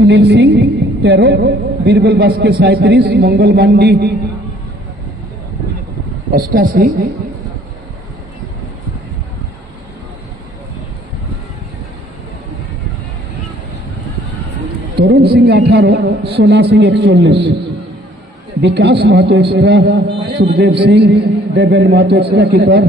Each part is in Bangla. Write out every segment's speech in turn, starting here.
सुनील सिंह 13, बीरबल बास्के 37, मंगल मांडी 88, तरुण Singh 18, Sona Singh 41, Vikas Mahato extra, Sukhdev Singh, Deben Mahato extra keeper,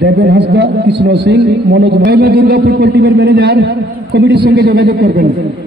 Deben Hansda, Krishna Singh, Manoj Mahima Durga football टीमेर मैनेजार कमिटिर संगे जोगाजोग करबेन।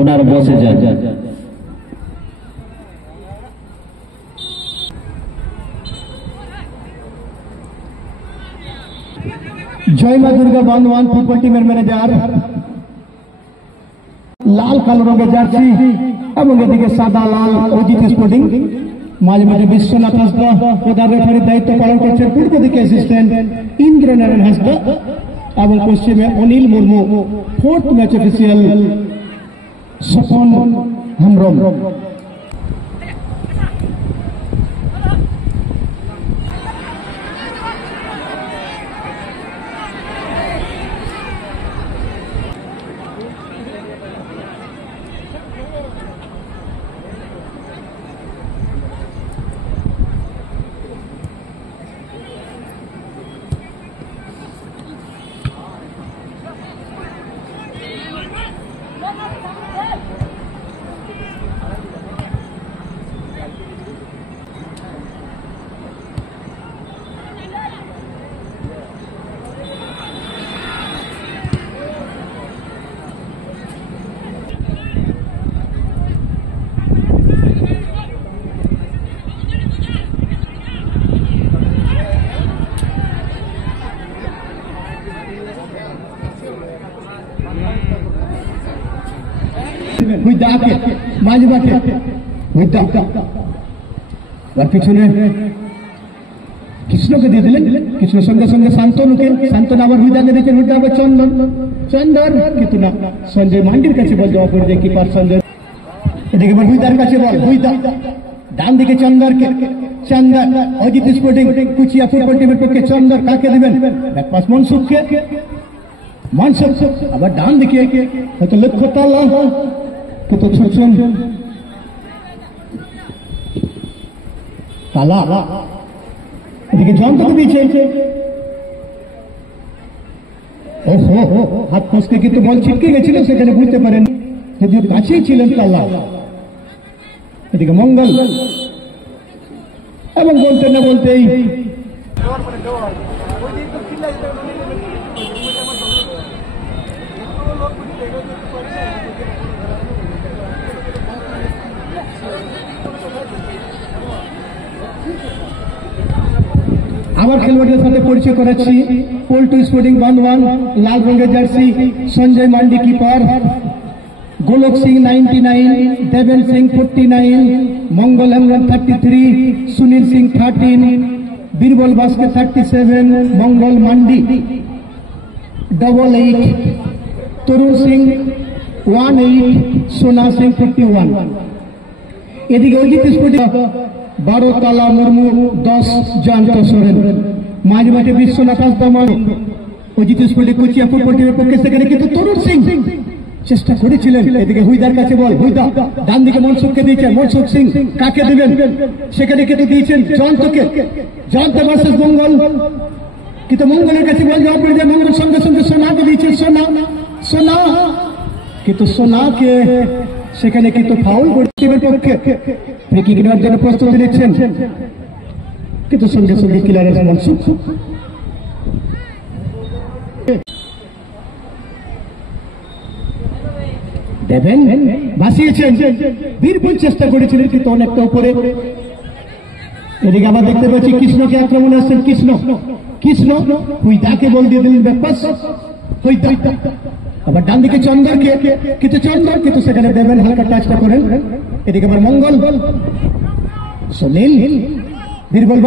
ওনার বসে যান। জয় মা দুর্গা বান্ধবান ফুটবল টিমের ম্যানেজার লাল কালো রঙের জার্সি এবং এদিকে সাদা লাল অজিত স্পোর্টিং, মাঝে মাঝে বিশ্বনাথ হাসদা প্রধান রেফারির দায়িত্ব পালন করছেন, পূর্ব দিকে অ্যাসিস্ট্যান্ট ইন্দ্রনারায়ণ হাসদা এবং পশ্চিমে Anil Murmu, fourth match official Sapan Hembram. পিছনে কৃষ্ণকে দিয়ে দিলেন, কৃষ্ণ সঙ্গে সঙ্গে শান্তনুকে, শান্তনু আবার হুইদাকে দিচ্ছেন, হুইদা আবার চন্দন, চন্দর কিন্তু না, সঞ্জয় মান্ডির কাছে বল দেওয়া করে দেয় কিপার সঞ্জয়। এদিকে হুইদার কাছে বল, হুইদা ডান দিকে চন্দরকে, চন্দর অজিত স্পোর্টিং কুচিয়া ফুটবল টিমের পক্ষে চন্দর কাকে দিবেন, ব্যাকপাস মনসুখকে, মনসুখ আবার ডান দিকে হয়তো লক্ষ্য তালা কত ছোট তালা, এদিকে যন্ত্র দিয়েছে, ওহো হাত ফসকে কিন্তু বল ছিটকে গেছিল, সেখানে বুঝতে পারেন, যদিও কাছেই ছিলেন তালা। এদিকে মঙ্গল এবং বলতে না বলতেই আবার খেলোয়াড়দের সাথে পরিচয় করাচ্ছি। পল্টু স্পোর্টিং বান্ধবান লাল রঙের জার্সি, সঞ্জয় মান্ডি কিপার, গোলক সিং 99, দেবেন সিং 49, মঙ্গল হেমব্রম 33, সুনীল সিং 13, বীরবল বাস্কে 37, মঙ্গল মান্ডি 88, তরুণ সিং 18, সোনা সিং 51। এদিকে অজিত স্পোর্টিং 12 তালা মুর্মু, 10 জয়ন্ত সোরেন। মাঝে মাঝে বিশ্বনাথ হাসদা, অজিত স্পোর্টিং কুচিয়া ফুটবল টিমের পক্ষে, সেখানে কিন্তু তরুণ সিং চেষ্টা করেছিলেন। এদিকে হুইদার কাছে বল, হুইদা ডান দিকে মনসুখকে দিয়েছেন, মনসুখ সিং কাকে দিবেন, সেখানে কিন্তু দিয়েছেন জয়ন্তকে, জয়ন্ত ভার্সেস মঙ্গল, কিন্তু মঙ্গলের কাছে বল যাওয়া পড়ে যায়, মঙ্গল সঙ্গে সঙ্গে সোনাকে দিয়েছেন, সোনা কিন্তু সোনাকে সেখানে কিন্তু ফাউল করে টিমের পক্ষে ফ্রি কিক নেওয়ার জন্য প্রস্তুতি নিচ্ছেন, কিন্তু সঙ্গে সঙ্গে ক্লিয়ারেন্স মনসুখ। দেবেন ভাসিয়েছেন, বীরপুল চেষ্টা করেছিলেন কিন্তু অনেকটা উপরে। এদিকে আবার দেখতে পাচ্ছি কৃষ্ণকে আক্রমণে আসছেন, কৃষ্ণ হুইদাকে বল দিয়ে দিলেন ব্যাকপাস, হুইদা আবার ডান দিকে চন্দরকে, কিন্তু সেখানে দেবেন হালকা টাচটা করেন। এদিকে আবার মঙ্গল, সুনীল, বীরবল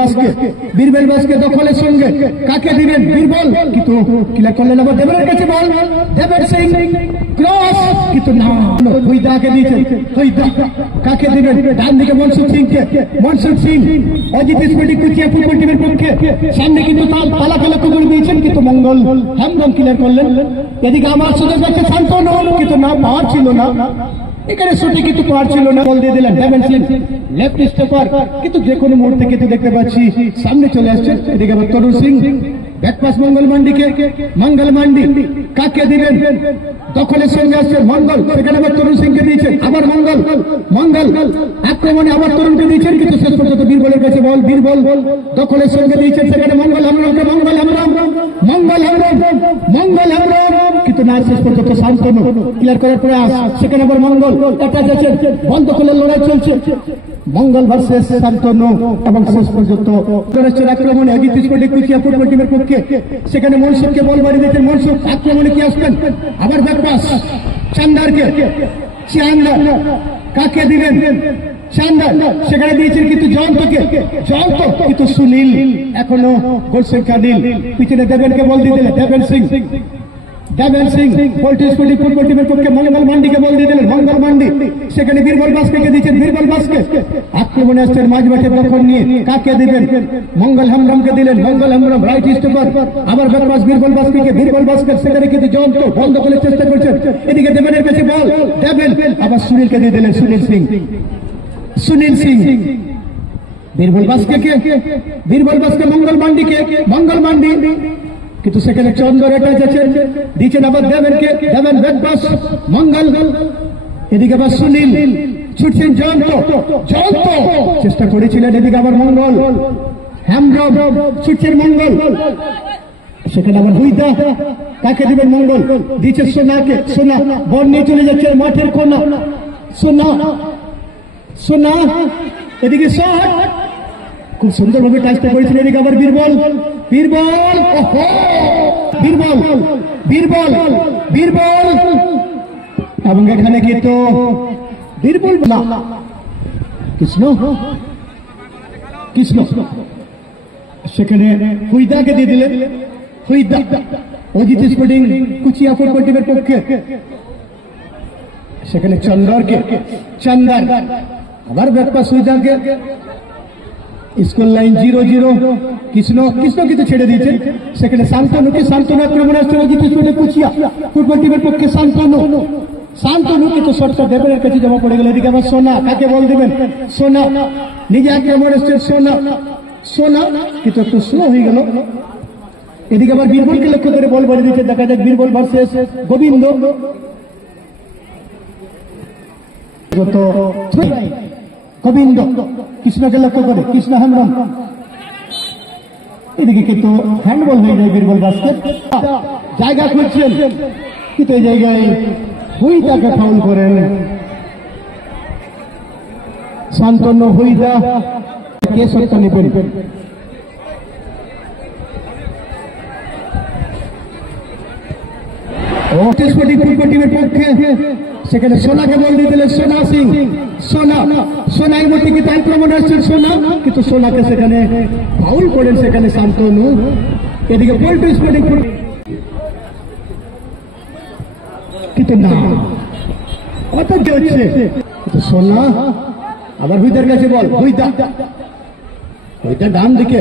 বাসকে দখলের সঙ্গে কাকে দিবেন, বীরবল কিন্তু ক্লিয়ার করলেন, আবার দেবের কাছে বল, দেবের সিং ক্রস কিন্তু না, হুইদাকে দিয়েছেন, হুইদা কাকে দিবেন, ডান দিকে মনসুখ সিং অজিত স্পোর্টিং কুচিয়া ফুটবল টিমের পক্ষে সামনে কিন্তু পালাকে লক্ষ্য করে দিয়েছেন, কিন্তু মঙ্গল হ্যামরম ক্লিয়ার করলেন। এদিকে আমার সুযোগ যাচ্ছে শান্তনু, কিন্তু না পাওয়ার ছিল না, এখানে শুটে কিন্তু পাওয়ার ছিল না, বল দিয়ে দিলেন ডেভেন সিং লেফট স্টেপার, কিন্তু যে কোনো মুহূর্তে কিন্তু দেখতে পাচ্ছি সামনে চলে আসছে। এদিকে আবার তরুণ সিং ব্যাকপাস মঙ্গল মান্ডি কাকে দিবেন, দখলের সঙ্গে আসছেন মঙ্গল, সেখানে আবার তরুণ সিংকে দিয়েছেন, আবার মঙ্গল আক্রমণে আবার তরুণকে দিয়েছেন, কিন্তু শেষ পর্যন্ত বীরবলের কাছে বল, বীরবল দখলের সঙ্গে দিয়েছেন, সেখানে মঙ্গল হামরম, কিন্তু না, শেষ পর্যন্ত শান্তনু ক্লিয়ার করার প্রয়াস, সেখানে আবার মঙ্গল অ্যাটাচ আছেন, বল দখলের লড়াই চলছে, মঙ্গল ভার্সেস শান্তনু, এবং শেষ পর্যন্ত আক্রমণে অজিত স্পোর্টিং কুচিয়া ফুটবল টিমের পক্ষে সেখানে মনসুখকে বল বাড়ি দিয়েছেন, মনসুখ আক্রমণে কি আসবেন, আবার ব্যাকপাস চান্দারকে, কাকে দিবেন, চান্দার সেখানে দিয়েছেন কিন্তু জয়ন্ত কিন্তু সুনীল এখনো গোল সংখ্যা নীল, পিছনে দেবেনকে বল দিয়ে দিলেন, দেবেন সিং পোল্ট্রি স্পোর্টিং ফুটবল টিমের পক্ষে মঙ্গল মান্ডিকে বল দিয়ে দিলেন, মঙ্গল মান্ডি সেখানে বীরবল বাসকে দিয়েছেন, বীরবল বাসকে আক্রমণে আসছেন মাঝ মাঠে দখল নিয়ে, কাকে দিবেন, মঙ্গল হামরমকে দিলেন, মঙ্গল হামরম রাইট স্টেপার, আবার ব্যাকপাস বীরবল বাসকে সেখানে কিন্তু জয়ন্ত বল দখলের চেষ্টা করছেন। এদিকে দেবেনের কাছে বল, দেবেন আবার সুনীলকে দিয়ে দিলেন, সুনীল সিং বীরবল বাসকে মঙ্গল মান্ডি কিন্তু সেখানে চন্দর এটা দিচ্ছেন, আবার দেবেনকে, দেবেন ব্যাকপাস মঙ্গল, এদিকে আবার সুনীল ছুটছেন, জয়ন্ত চেষ্টা করেছিলেন, এদিকে আবার মঙ্গল হ্যামরম ছুটছেন, মঙ্গল সেখানে আবার হুইদা কাকে দিবেন, মঙ্গল দিচ্ছে সোনা বল নিয়ে চলে যাচ্ছে মাঠের কোনা, সোনা এদিকে শট খুব সুন্দরভাবে টাচটা করেছিল, এদিকে আবার বীরবল এবং এখানে কিন্তু বীরবল না, কৃষ্ণ সেখানে হুইদাকে দিয়ে দিলেন, হুইদা অজিত স্পোর্টিং কুচিয়া ফুটবল টিমের পক্ষে সেখানে চান্দার আবার ব্যাকপাস হুইদাকে, স্কুল লাইন 0-0, কৃষ্ণ কিন্তু ছেড়ে দিয়েছেন, সেখানে শান্তনু আক্রমণ আসছে অজিত স্পোর্টিং কুচিয়া ফুটবল টিমের পক্ষে, শান্তনু কিন্তু শটটা দেবের কাছে জমা পড়ে গেল। এদিকে আবার সোনা কাকে বল দিবেন, সোনা নিজে আক্রমণ আসছে, সোনা কিন্তু একটু স্লো হয়ে গেল। এদিকে আবার বীরবলকে লক্ষ্য করে বল বাড়ি দিচ্ছে, দেখা যাক বীরবল ভার্সেস গোবিন্দ, কৃষ্ণকে লক্ষ্য করে, কৃষ্ণ হ্যামরম, এদিকে কিন্তু হ্যান্ডবল হয়ে যায়, বীরবল বাস্কেট জায়গা খুঁজছেন, কিন্তু এই জায়গায় হুইদাকে ফাউল করেন, শান্তনু হুইদা কে সত্য নেবেন, সেখানে সোনাকে বল দিয়ে দিলেন, সোনা এই মধ্যে কিন্তু আক্রমণ আসছেন, কিন্তু সোনাকে সেখানে ফাউল করেন, সেখানে শান্তনু। এদিকে পোল্ট্রি স্পোর্টিং কিন্তু না, কত হচ্ছে, সোনা আবার হুইদার কাছে বল, হুইদা ডান দিকে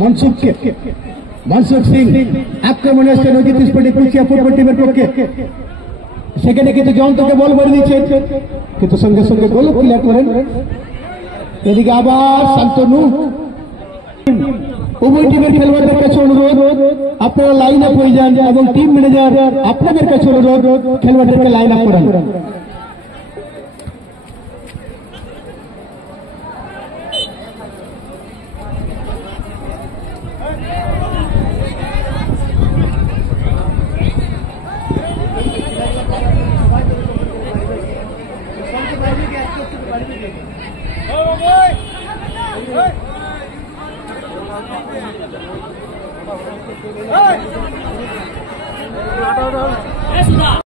মনসুখ সিং আক্রমণে আসছেন অজিত স্পোর্টিং কুচিয়া ফুটবল টিমের পক্ষে, সেখানে কিন্তু জয়ন্তকে বল করে দিচ্ছে, কিন্তু সঙ্গে সঙ্গে গোল ক্লিয়ার করেন। এদিকে আবার শান্তনু। উভয় টিমের খেলোয়াড়দের কাছে অনুরোধ, আপনারা লাইন আপ হয়ে যান এবং টিম ম্যানেজার আপনাদের কাছে অনুরোধ খেলোয়াড়দেরকে লাইন আপ করান। Hey!